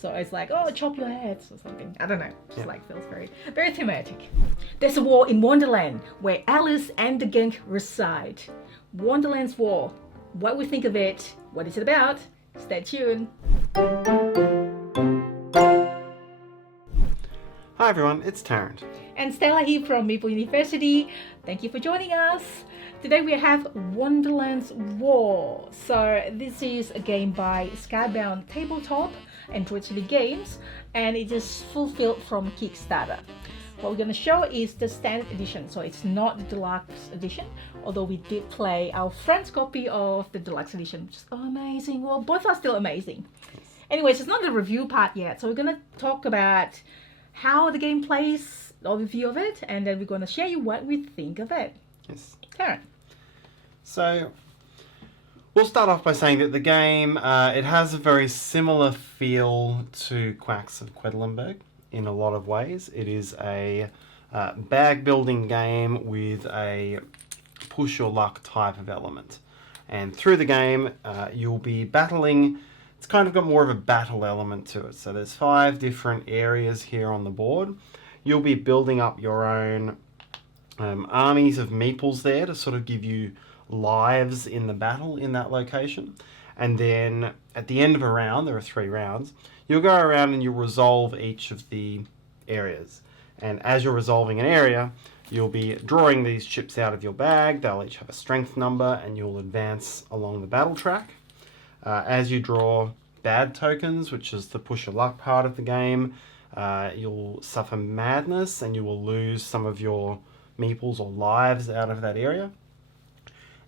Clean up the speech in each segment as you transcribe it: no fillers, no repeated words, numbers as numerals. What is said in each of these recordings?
So it's like, oh, chop your heads or something. I don't know. Just like feels very, very thematic. There's a war in Wonderland where Alice and the gang reside. Wonderland's War. What we think of it? What is it about? Stay tuned. Hi everyone, it's Tarrant. And Stella here from Meeple University. Thank you for joining us. Today we have Wonderland's War. So this is a game by Skybound Tabletop and Droid City Games, and it is fulfilled from Kickstarter. What we're going to show is the standard edition, so it's not the deluxe edition, although we did play our friend's copy of the deluxe edition, which is amazing. Well, both are still amazing. Anyways, it's not the review part yet, so we're going to talk about how the game plays, overview of it, and then we're going to share you what we think of it. Yes. Tarrant. So, we'll start off by saying that the game, it has a very similar feel to Quacks of Quedlinburg in a lot of ways. It is a bag building game with a push your luck type of element. And through the game, you'll be battling. It's kind of got more of a battle element to it. So there's 5 different areas here on the board. You'll be building up your own armies of meeples there to sort of give you lives in the battle in that location. And then at the end of a round, there are 3 rounds, you'll go around and you'll resolve each of the areas. And as you're resolving an area, you'll be drawing these chips out of your bag. They'll each have a strength number and you'll advance along the battle track. As you draw bad tokens, which is the push your luck part of the game, you'll suffer madness and you will lose some of your meeples or lives out of that area.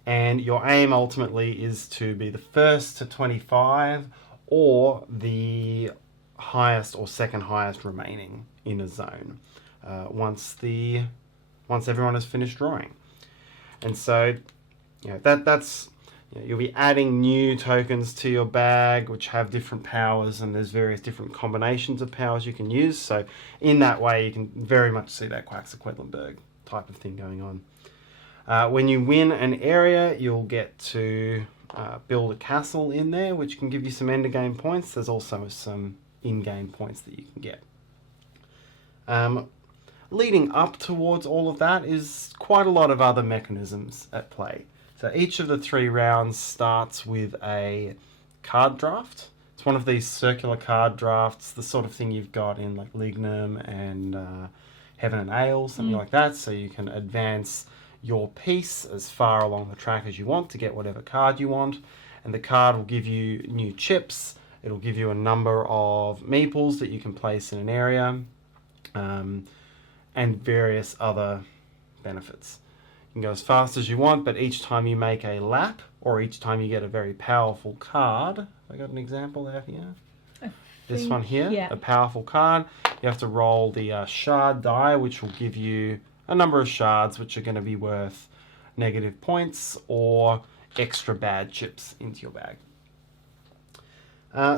And your aim ultimately is to be the first to 25 or the highest or second highest remaining in a zone once everyone has finished drawing. And so that's you'll be adding new tokens to your bag which have different powers, and there's various different combinations of powers you can use. So in that way you can very much see that Quacks of Quedlinburg type of thing going on. When you win an area, you'll get to build a castle in there, which can give you some end of game points. There's also some in-game points that you can get. Leading up towards all of that is quite a lot of other mechanisms at play. So each of the 3 rounds starts with a card draft. It's one of these circular card drafts, the sort of thing you've got in like Lignum and Heaven and Ale, something like that. So you can advance your piece as far along the track as you want to get whatever card you want. And the card will give you new chips. It'll give you a number of meeples that you can place in an area, and various other benefits. You can go as fast as you want, but each time you make a lap, or each time you get a very powerful card, have I got an example out here? This one here, yeah. A powerful card. You have to roll the shard die, which will give you a number of shards, which are going to be worth negative points or extra bad chips into your bag.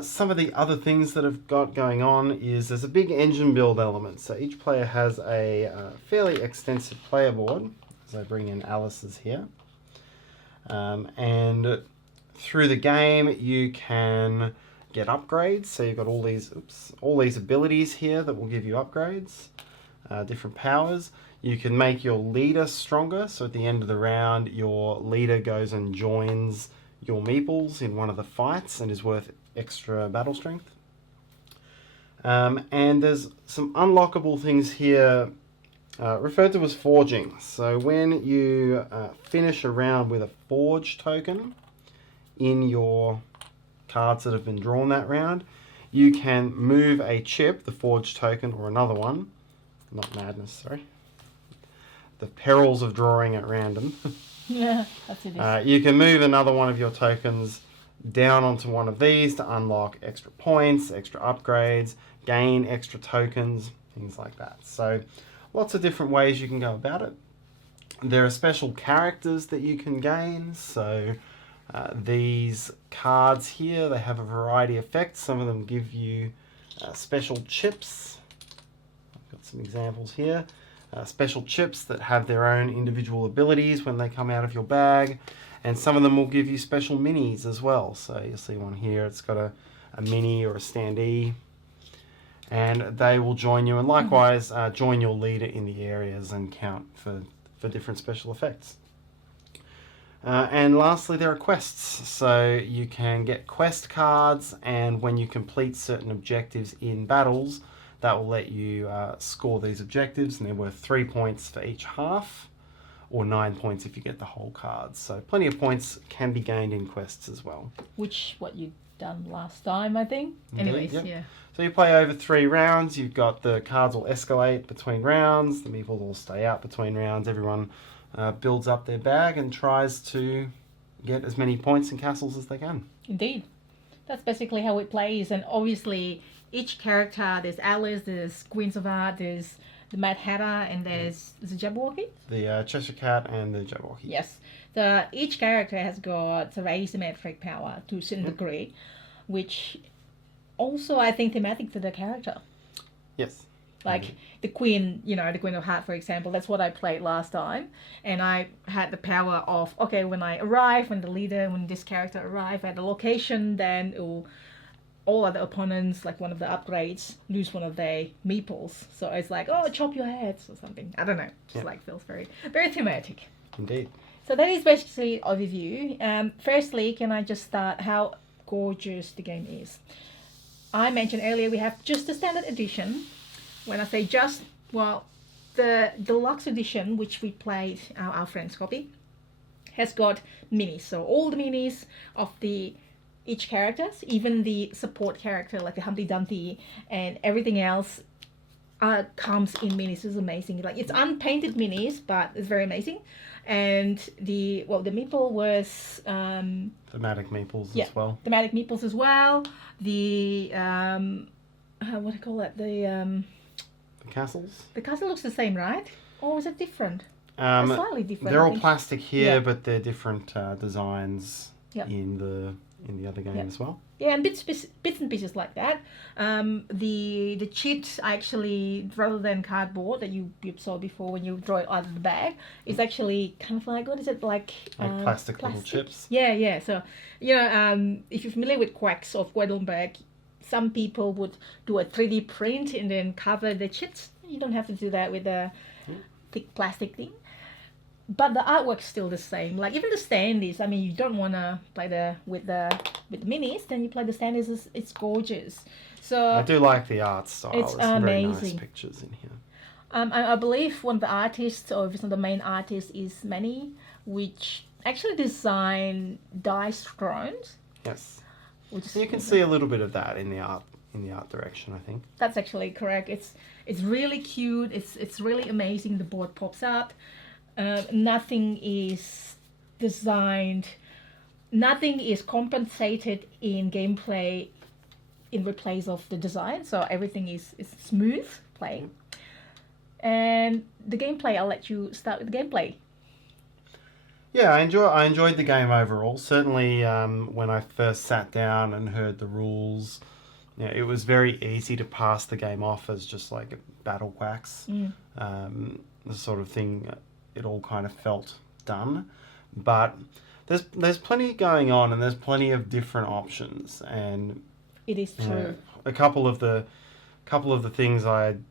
Some of the other things that have got going on is there's a big engine build element. So each player has a fairly extensive player board. As I bring in Alice's here. And through the game you can get upgrades. So you've got all these abilities here that will give you upgrades, different powers. You can make your leader stronger. So at the end of the round, your leader goes and joins your meeples in one of the fights and is worth extra battle strength. And there's some unlockable things here referred to as forging. So when you finish a round with a forge token in your cards that have been drawn that round, you can move a chip, the forge token, or another one, not madness, sorry, the perils of drawing at random. Yeah, that's it. You can move another one of your tokens down onto one of these to unlock extra points, extra upgrades, gain extra tokens, things like that. So lots of different ways you can go about it. There are special characters that you can gain. So these cards here, they have a variety of effects. Some of them give you special chips. I've got some examples here. Special chips that have their own individual abilities when they come out of your bag. And some of them will give you special minis as well. So you'll see one here, it's got a mini or a standee and they will join you, and likewise join your leader in the areas and count for different special effects. And lastly, there are quests. So you can get quest cards, and when you complete certain objectives in battles, that will let you score these objectives, and they're worth 3 points for each half, or 9 points if you get the whole cards. So plenty of points can be gained in quests as well. Which what you done last time, I think. Indeed, Anyways, yep. yeah. So you play over 3 rounds. You've got the cards will escalate between rounds. The meeples will stay out between rounds. Everyone builds up their bag and tries to get as many points and castles as they can. Indeed. That's basically how it plays. And obviously, each character, there's Alice, there's Queens of Art, there's the Mad Hatter, and there's the Jabberwocky? The Cheshire Cat and the Jabberwocky. Yes. So each character has got some asymmetric power to a certain degree, which also I think thematic to the character. Yes. Like the Queen, the Queen of Heart, for example, that's what I played last time. And I had the power of, okay, when this character arrive at a location, then it will, all other opponents, like one of the upgrades, lose one of their meeples. So it's like, oh, chop your heads or something. I don't know. Just feels very, very thematic. Indeed. So that is basically overview. Firstly, can I just start how gorgeous the game is? I mentioned earlier we have just the standard edition. When I say just, well, the deluxe edition, which we played, our friend's copy, has got minis. So all the minis of each characters, even the support character like the Humpty Dumpty and everything else, comes in minis. It's amazing. Like it's unpainted minis, but it's very amazing. And the meeple was thematic meeples as well. Thematic meeples as well. The what do you call it? The castles. The castle looks the same, right? Or is it different? Slightly different. They're all plastic here, but they're different designs in the other game as well. Yeah, and bits and pieces like that. The cheat actually, rather than cardboard that you saw before when you draw it out of the bag, is actually kind of like, what is it, like plastic little chips. Yeah. So, if you're familiar with Quacks of Quedlinburg, some people would do a 3D print and then cover the chips. You don't have to do that with a thick plastic thing. But the artwork's still the same. Like even the standees, I mean, you don't want to play with the minis, then you play the standees. It's gorgeous. So I do like the art style. It's There's very nice amazing. pictures in here. I believe one of the artists, or if it's not the main artist, is Manny, which actually designed dice thrones. Yes. You can see a little bit of that in the art direction, I think. That's actually correct. It's really cute. It's really amazing. The board pops up. Nothing is designed. Nothing is compensated in gameplay in replace of the design. So everything is smooth playing. And the gameplay, I'll let you start with the gameplay. Yeah, I enjoyed the game overall. Certainly, when I first sat down and heard the rules, it was very easy to pass the game off as just like battle quacks. The sort of thing, it all kind of felt done. But there's plenty going on, and there's plenty of different options. And it is true. A couple of the things I've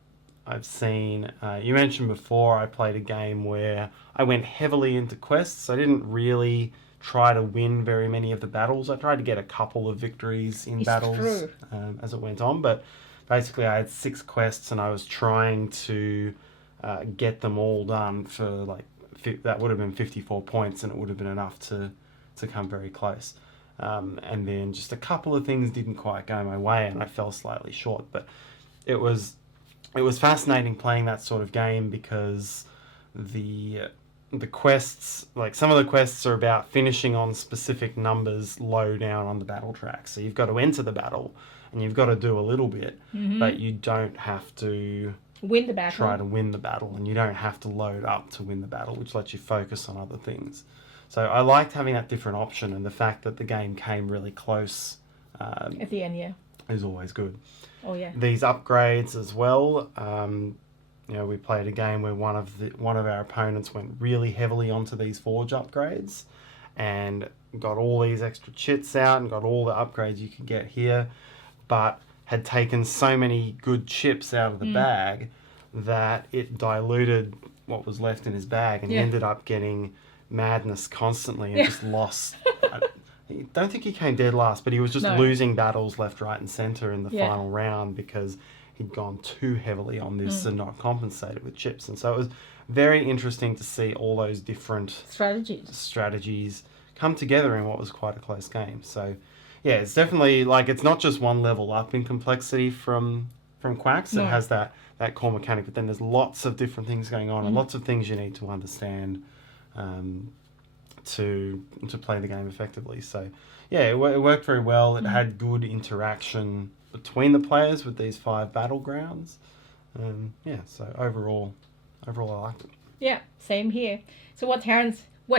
seen. You mentioned before I played a game where I went heavily into quests. I didn't really try to win very many of the battles. I tried to get a couple of victories in battles as it went on, but basically I had 6 quests and I was trying to get them all done for like that would have been 54 points, and it would have been enough to come very close. And then just a couple of things didn't quite go my way, and I fell slightly short. But it was fascinating playing that sort of game because the quests, like some of the quests are about finishing on specific numbers low down on the battle track. So you've got to enter the battle and you've got to do a little bit, but you don't have to win the battle. Try to win the battle, and you don't have to load up to win the battle, which lets you focus on other things. So I liked having that different option, and the fact that the game came really close at the end, is always good. Oh yeah. These upgrades as well. We played a game where one of our opponents went really heavily onto these forge upgrades, and got all these extra chits out and got all the upgrades you could get here, but had taken so many good chips out of the bag that it diluted what was left in his bag, and he ended up getting madness constantly and just lost. I don't think he came dead last, but he was just losing battles left, right, and centre in the final round because he'd gone too heavily on this and not compensated with chips. And so it was very interesting to see all those different strategies come together in what was quite a close game. So yeah, it's definitely like, it's not just one level up in complexity from Quacks. It has that core mechanic, but then there's lots of different things going on and lots of things you need to understand to play the game effectively. So yeah, it worked very well. It had good interaction between the players with these 5 battlegrounds. So overall I liked it. Yeah, same here. So what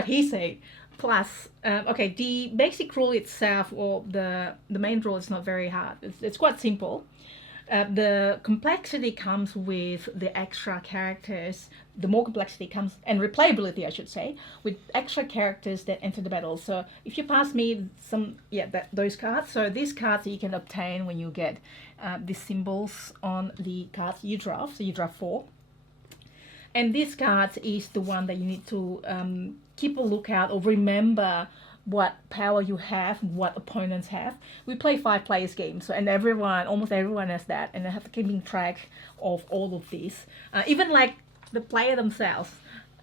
he said, plus, okay, the basic rule itself, or the main rule, is not very hard. It's quite simple. The complexity comes with the extra characters. The more complexity comes, and replayability, I should say, with extra characters that enter the battle. So if you pass me those cards, so these cards you can obtain when you get these symbols on the cards you draft. So you draft 4. And this card is the one that you need to keep a lookout or remember what power you have, what opponents have. We play 5 players games, so, and almost everyone has that, and they have to keep track of all of these. Even like the player themselves,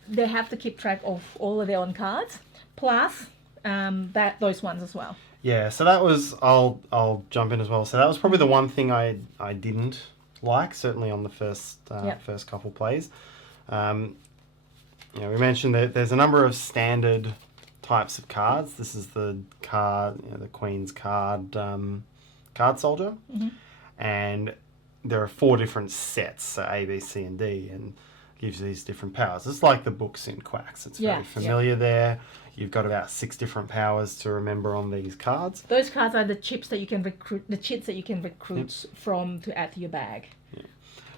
they have to keep track of all of their own cards, plus those ones as well. Yeah, so that was, I'll jump in as well. So that was probably the one thing I didn't like, certainly on the first couple plays. We mentioned that there's a number of standard types of cards. This is the card, the Queen's card soldier, and there are 4 different sets, so A, B, C, and D, and gives you these different powers. It's like the books in Quacks. It's very familiar there. You've got about 6 different powers to remember on these cards. Those cards are the chips that you can recruit, from to add to your bag. Yeah.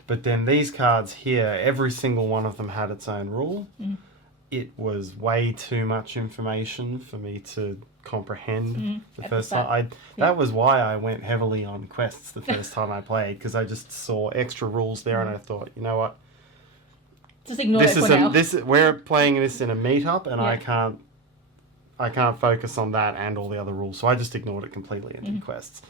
But then these cards here, every single one of them had its own rule. It was way too much information for me to comprehend the first time. That was why I went heavily on quests the first time I played, because I just saw extra rules there and I thought, you know what? Just ignore it for now. We're playing this in a meetup, and I can't focus on that and all the other rules, so I just ignored it completely and did quests.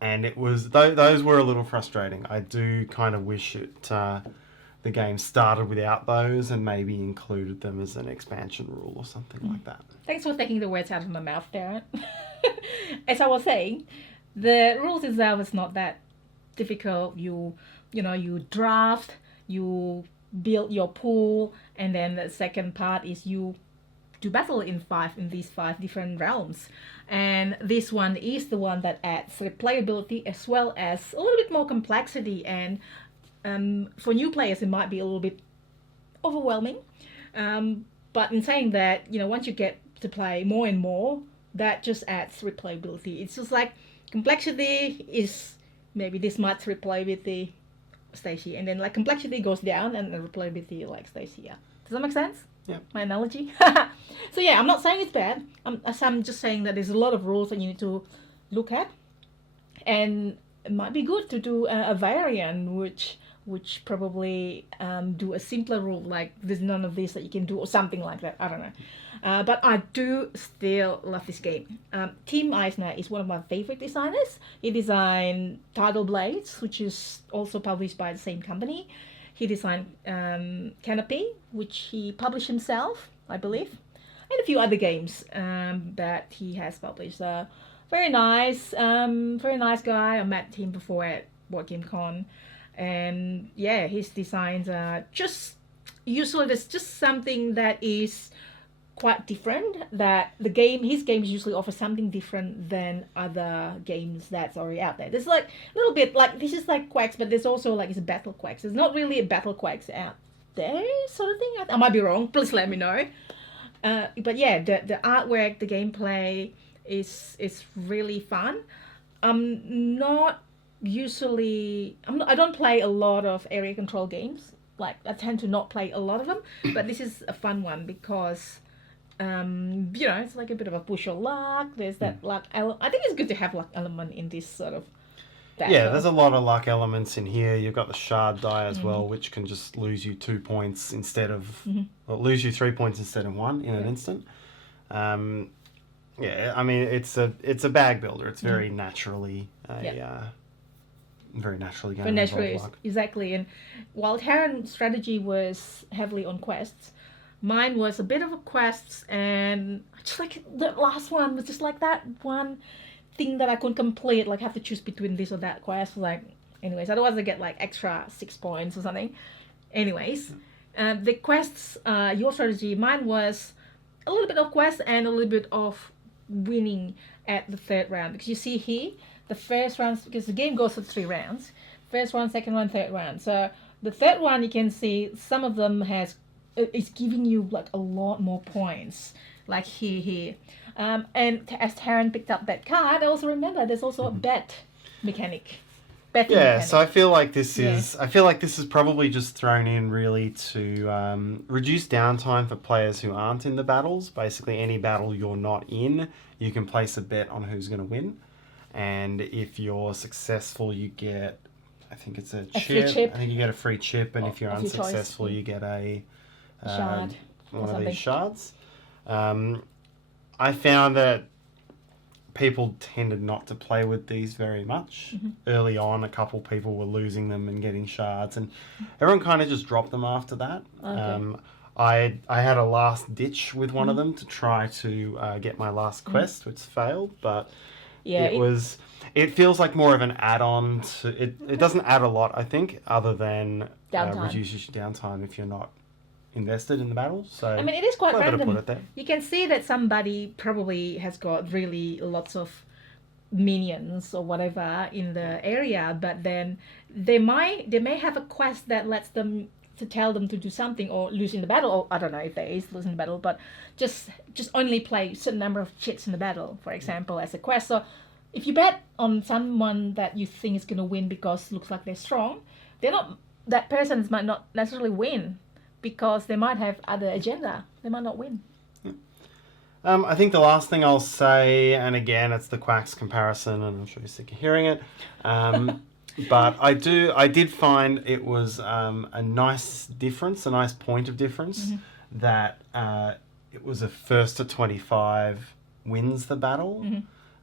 And it was those were a little frustrating. I do kind of wish the game started without those and maybe included them as an expansion rule or something like that. Thanks for taking the words out of my mouth, Tarrant. As I was saying, the rules itself is not that difficult. You draft, you build your pool, and then the second part is you do battle in these 5 different realms. And this one is the one that adds replayability as well as a little bit more complexity, and for new players it might be a little bit overwhelming, but in saying that, once you get to play more and more, that just adds replayability. It's just like complexity is maybe this much replayability stays here, and then like complexity goes down and the replayability like stays here. Does that make sense? Yeah. My analogy. So yeah, I'm not saying it's bad. I'm just saying that there's a lot of rules that you need to look at, and it might be good to do a variant which probably do a simpler rule, like there's none of this that you can do or something like that. I don't know. But I do still love this game. Tim Eisner is one of my favorite designers. He designed Tidal Blades, which is also published by the same company. He designed Canopy, which he published himself, I believe, and a few other games that he has published. Very nice guy. I met him before at Boardgame Con, and yeah, his designs are just usually there's just something that is quite different. That his games usually offer something different than other games that's already out there. There's like a little bit like this is like Quacks, but there's also like it's a battle Quacks. There's not really a battle Quacks out there, sort of thing. I might be wrong. Please let me know. But yeah, the artwork, the gameplay is really fun. I don't play a lot of area control games. Like I tend to not play a lot of them, but this is a fun one because it's like a bit of a push of luck. There's that luck element. I think it's good to have luck element in this sort of battle. Yeah, there's a lot of luck elements in here. You've got the shard die as well, which can just lose you 2 points instead of, or lose you 3 points instead of 1 in an instant. Yeah, I mean it's a bag builder. It's very naturally very naturally going to involve luck. Exactly. And while Tarrant's strategy was heavily on quests, mine was a bit of a quests, and just like the last one was just like that one thing that I couldn't complete. Like have to choose between this or that quest. Like, anyways, otherwise I get like extra 6 points or something. Anyways, the quests, your strategy, mine was a little bit of quest and a little bit of winning at the third round, because you see here the first round, because the game goes for 3 rounds, first round, second round, third round. So the third one, you can see some of them it's giving you like a lot more points, like here. And as Tarrant picked up that card, I also remember there's also a bet mechanic. So I feel like this is probably just thrown in really to reduce downtime for players who aren't in the battles. Basically, any battle you're not in, you can place a bet on who's going to win, and if you're successful, you get, I think it's a chip. I think you get a free chip, and if you're unsuccessful, you get a shard, one of these shards. I found that people tended not to play with these very much. Early on, a couple people were losing them and getting shards, and everyone kind of just dropped them after that. Okay. I had a last ditch with one of them to try to get my last quest, which failed, but it feels like more of an add-on to it. It doesn't add a lot, I think, other than reduces your downtime if you're not invested in the battle. So I mean, it is quite random. You can see that somebody probably has got really lots of minions or whatever in the area, but then they may have a quest that lets them to tell them to do something or lose in the battle, or I don't know if there is lose in the battle, but just only play a certain number of chits in the battle, for example, as a quest. So if you bet on someone that you think is going to win because it looks like they're strong, that person might not necessarily win, because they might have other agenda. They might not win. I think the last thing I'll say, and again, it's the Quacks comparison, and I'm sure you're sick of hearing it, but I did find it was a nice difference, a nice point of difference, that it was a first to 25 wins the battle.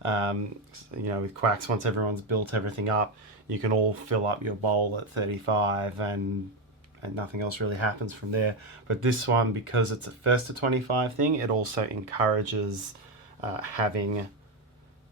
With Quacks, once everyone's built everything up, you can all fill up your bowl at 35 and nothing else really happens from there. But this one, because it's a first to 25 thing, it also encourages having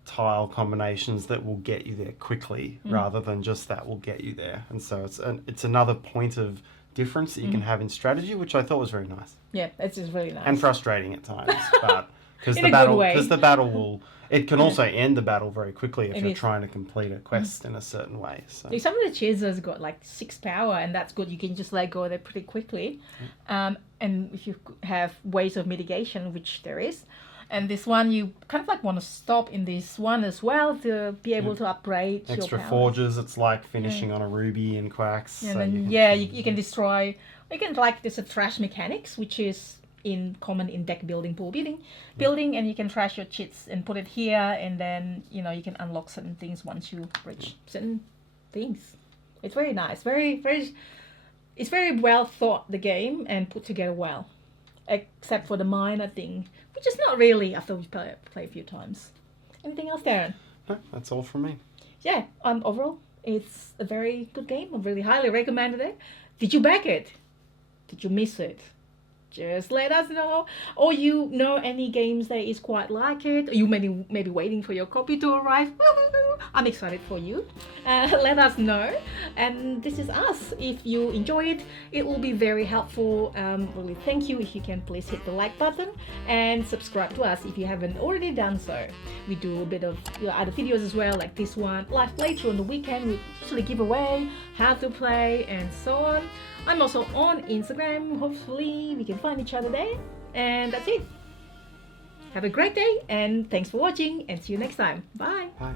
tile combinations that will get you there quickly, rather than just that will get you there. And so it's another point of difference that you can have in strategy, which I thought was very nice. Yeah, it's just really nice. And frustrating at times, but because the battle will. It can also end the battle very quickly if you're trying to complete a quest in a certain way. So some of the chasers got like 6 power, and that's good. You can just let go there pretty quickly. And if you have ways of mitigation, which there is, and this one you kind of like want to stop in this one as well to be able to upgrade extra your power. Forges. It's like finishing on a ruby in Quacks. And so then you can destroy. You can there's a trash mechanics, which is common in deck building, pool building, and you can trash your chits and put it here, and then you can unlock certain things once you reach certain things. It's very nice, it's very well thought, the game, and put together well, except for the minor thing, which is not really after we play a few times. Anything else, Darren? No, that's all from me. Yeah, overall it's a very good game. I really highly recommend it. Did you back it? Did you miss it? Just let us know. Or any games that is quite like it. Or you may be waiting for your copy to arrive. I'm excited for you. Let us know. And this is us. If you enjoy it, it will be very helpful. Really thank you if you can please hit the like button and subscribe to us if you haven't already done so. We do a bit of other videos as well, like this one, live playthrough on the weekend. We usually give away how to play and so on. I'm also on Instagram. Hopefully we can find each other there. And that's it. Have a great day, and thanks for watching, and see you next time. Bye. Bye.